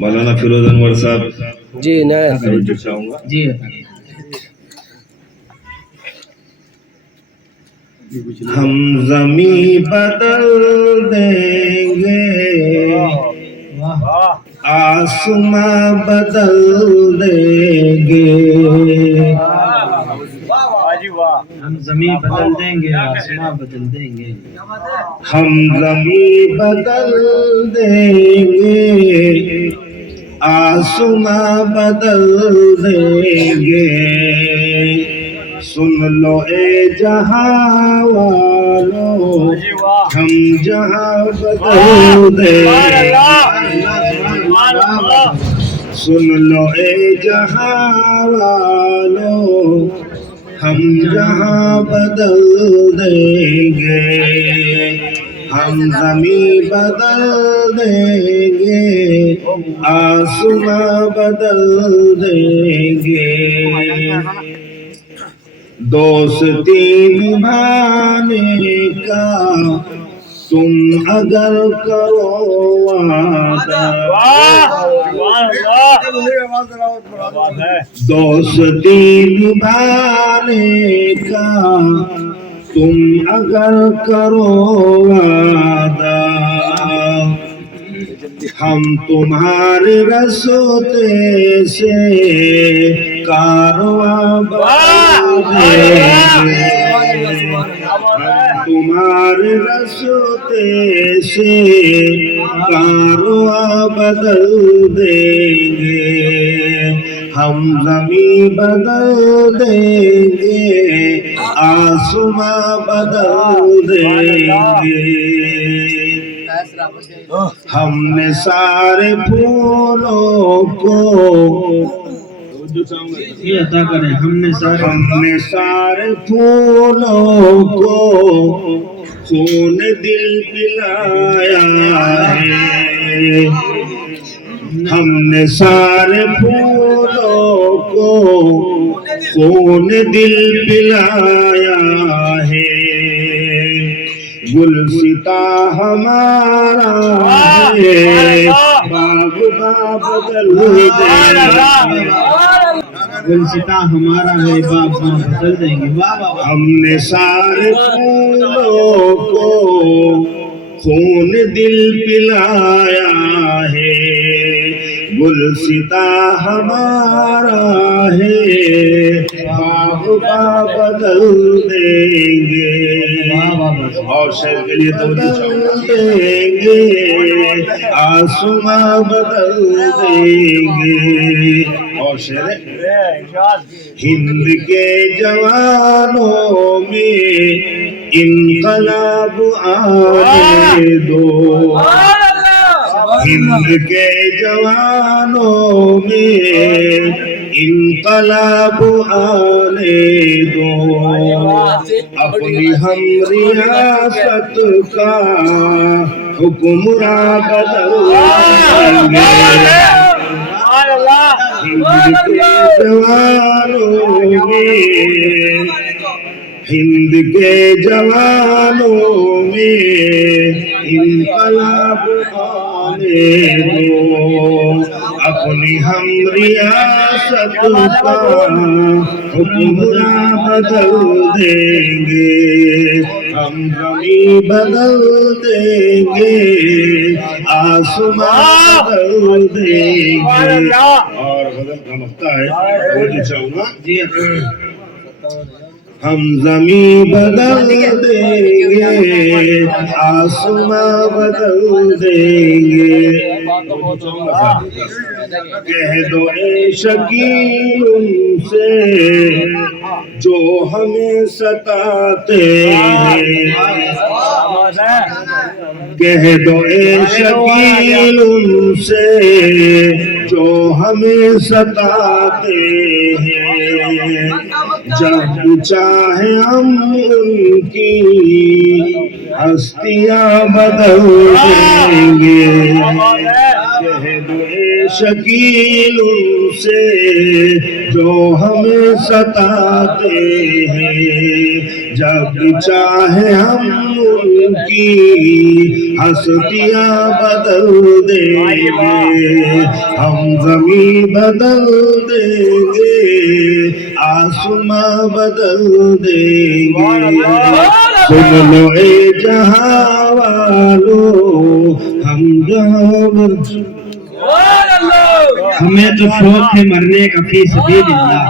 مولانا فیروز انور صاحب جی نائب توجہ چاہوں گا. جی ہم زمیں بدل دیں گے آسماں بدل دیں گے. ہم زمین بدل دیں گے آسماں بدل دیں گے. ہم زمیں بدل دیں گے آسماں بدل دیں گے. سن لو اے جہاں والو ہم جہاں بدل دیں گے. سن لو اے جہاں والو ہم جہاں بدل دیں گے. ہم زمیں بدل دیں گے آسماں بدل دیں گے. دوستی نبھانے کا تم اگر کرو وعدہ. دوستی نبھانے کا تم اگر کرو وعدہ ہم تمہارے رستے سے کارواں بدل دیں گے. تمہارے رستے سے کارواں بدل دیں گے. ہم زمیں بدل دیں گے آسماں بدل دیں گے. ہم نے سارے پھولوں کو یہ عطا کریں. ہم نے سارے پھولوں کو خون دل پلایا ہے. ہم نے سارے پھولوں کو خون دل پلایا ہے. گلستہ ہمارا ہے باغ بدل دیں گے. گلستہ ہمارا ہے باغ بدل دیں گے. ہم نے سارے پھولوں کو خون دل پلایا ہے. گلستہ ہمارا ہے باغ بدل دیں گے. اور شہر کے لیے تو دیں گے آسماں بدل دیں گے. اور شہر ہند کے جوانوں میں انقلاب آنے دو. ہند کے جوانوں میں انقلاب آنے دو. اپنی ہم ریاست کا حکمراں بدل دیں گے. ہند کے جوانوں میں انقلاب آنے دو. اپنی ہم ریاست کا حکمراں بدل دیں گے. ہم زمیں بدل دیں گے آسماں بدل دیں گے. اور غزل کا مقطع ہے وہ جو چاہوں گا. ہم زمیں بدل دیں گے آسماں بدل دیں گے. کہہ دو اے شکیل ان سے جو ہمیں ستاتے ہیں. کہہ دو اے شکیل ان سے جو ہمیں ستاتے ہیں. جب چاہے ہم ان کی ہستیاں بدل دیں گے. کہہ دو اے شکیل ان سے جو ہمیں ستاتے ہیں. جب چاہے ہم ان کی ہستیاں بدل دیں گے، ہم زمین بدل دیں گے، آسماں بدل دیں گے۔ سن لو اے جہاں والو، ہم جہاں ہمیں تو شوق ہے مرنے کا فی سبیل اللہ،